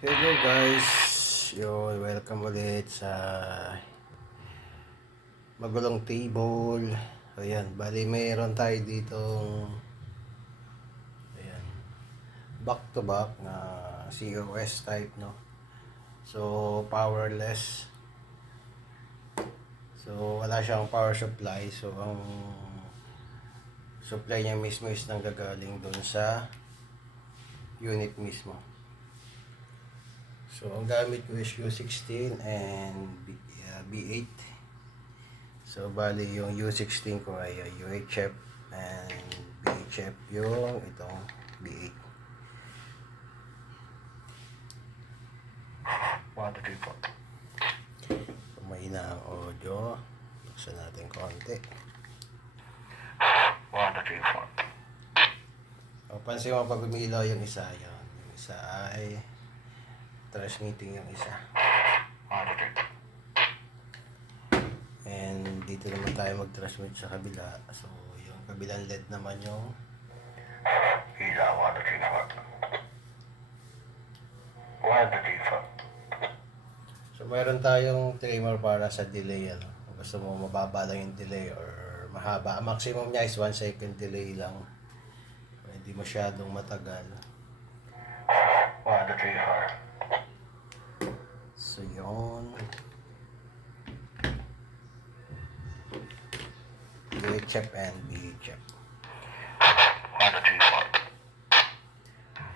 Hello guys, welcome ulit sa Magulong Table. Ayan, bali mayroon tayo ditong ayan, back to back na COS type, no. So powerless. So wala siyang power supply. So ang supply niya mismo is nanggagaling doon sa unit mismo. So ang gamit ko is U16 and B8. So bali yung U16 ko ay UHF and BHF yung itong B8. 1, 2, 3, 4. Mahina ang audio. Buksan natin konti. 1, 2, 3, 4. O, pansin mo pag umilaw yung isa yun. Yung isa ay transmitting yung isa. 1, 2, 3. And dito naman tayo mag-transmit sa kabila. So yung kabilang LED naman yung Ilaw, 1, 2, 3, 4. 1, 2, 3, 4. so mayroon tayong trimmer para sa delay, ano. Kung gusto mo mababa lang yung delay or mahaba, ang maximum niya is 1 second delay lang. Hindi masyadong matagal. 1, 2, 3, 4. So yun. UHF and BHF. 1, 2, 3, 4.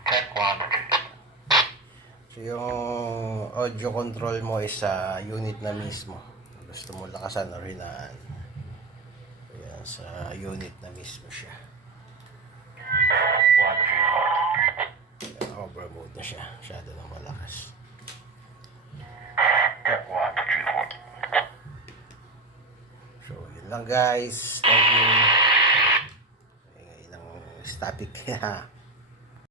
Check 1, 2, 3. So yung audio control mo is sa unit na mismo. Kung gusto mo lakasan o hinaan, ayan, sa unit na mismo siya. 1, 2, 3, 4. Ayan, over mode na siya. Masyado na malakas. Check 1, 2, 3, 4. So yun lang guys. Thank you. Ay, ngayon ang static.